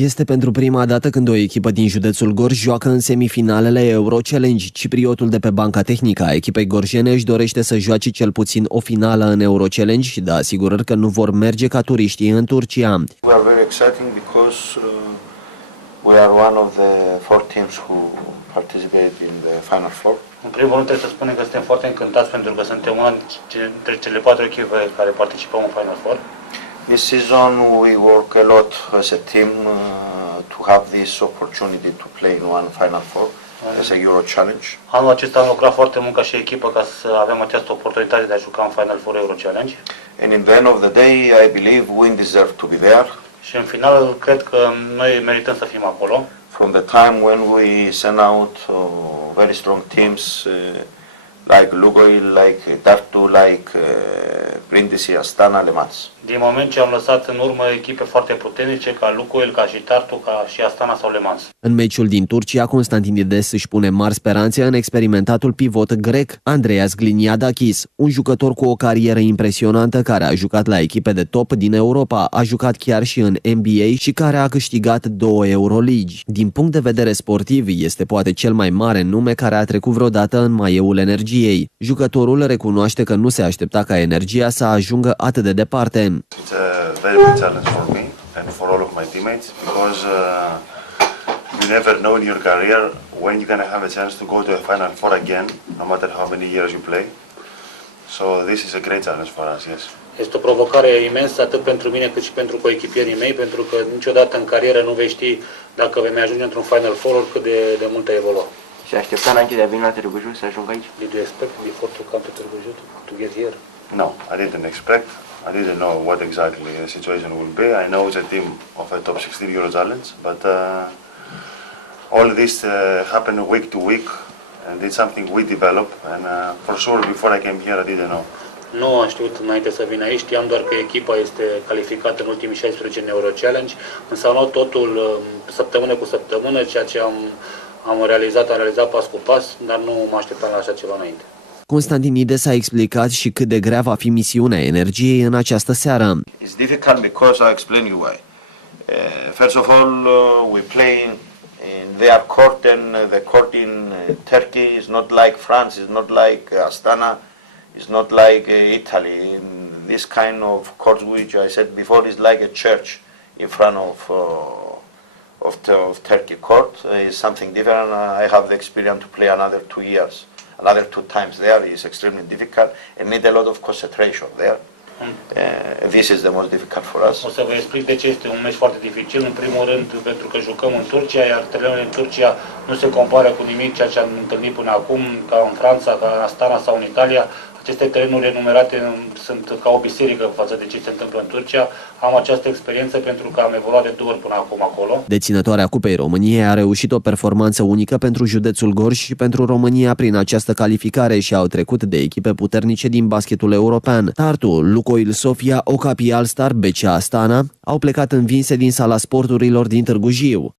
Este pentru prima dată când o echipă din județul Gorj joacă în semifinalele Euro Challenge. Cipriotul de pe banca tehnică a echipei gorjene își dorește să joace cel puțin o finală în Euro Challenge și dă asigurări că nu vor merge ca turiștii în Turcia. We are very exciting because we are one of the 4 teams who participate in the Final Four. În primul rând trebuie să spunem că suntem foarte încântați pentru că suntem una dintre cele 4 echipe care participăm în Final Four. This season we work a lot as a team to have this opportunity to play in one Final Four as a Euro Challenge. Anul acesta am lucrat foarte mult ca și echipă ca să avem această oportunitate de a juca în Final Four Euro Challenge. And in the end of the day, I believe we deserve to be there. Și în final cred că noi merităm să fim acolo. From the time when we send out very strong teams like Lukoil, like Tartu, like Brindisi, Astana, Le Mans. Din moment ce am lăsat în urmă echipe foarte puternice ca Lukoil, ca și Tartu, ca și Astana sau Le Mans. În meciul din Turcia, Constantinides își pune mari speranțe în experimentatul pivot grec Andreas Gliniadakis, un jucător cu o carieră impresionantă care a jucat la echipe de top din Europa, a jucat chiar și în NBA și care a câștigat 2 Euroligi. Din punct de vedere sportiv, este poate cel mai mare nume care a trecut vreodată în maieul Energiei. Jucătorul recunoaște că nu se aștepta ca Energia să ajungă atât de departe. It's a very big challenge for me and for all of my teammates because you never know in your career when you're going to have a chance to go to a Final Four again, no matter how many years you play. So this is a great challenge for us, yes. Este o provocare imensă atât pentru mine cât și pentru coechipierii mei, pentru că niciodată în carieră nu vei ști dacă vei mai ajunge într-un Final Four cât de mult ai evolua. Se aștepta înainte de a veni la Târgu Jiu să ajungă aici? Did you expect before to come to Târgu Jiu to get here? No, I didn't expect. I didn't know what exactly the situation will be. I know it's a team of a top 16 Euro Challenge, but all this happened week to week, and it's something we develop. And for sure, before I came here, I didn't know. Nu am știut înainte să vin aici, știam doar că echipa este calificată în ultimii 16 în Euro Challenge, însă am luat totul săptămână cu săptămână, ceea ce am realizat pas cu pas, dar nu mă așteptam la așa ceva înainte. Constantinides a explicat și cât de grea va fi misiunea Energiei în această seară. It's difficult because I'll explain you why. First of all, we play in their court, and the court in Turkey is not like France, is not like Astana, is not like Italy. This kind of court, which I said before, is like a church in front of Turkey court. Is something different. I have the experience to play another 2 years. Another 2 times there is extremely difficult and need a lot of concentration there. This is the most difficult for us. O să vă explic de ce este un meci foarte dificil. În primul rând pentru că jucăm în Turcia, iar terenurile în Turcia nu se compară cu nimic ceea ce am întâlnit până acum, ca în Franța, ca în Astana sau în Italia. Aceste terenuri enumerate sunt ca o biserică față de ce se întâmplă în Turcia. Am această experiență pentru că am evoluat de 2 ori până acum acolo. Deținătoarea Cupei României a reușit o performanță unică pentru județul Gorj și pentru România prin această calificare și au trecut de echipe puternice din basketul european. Tartu, Lukoil Sofia, Okapi Alstar, BC Astana au plecat învinse din sala sporturilor din Târgu Jiu.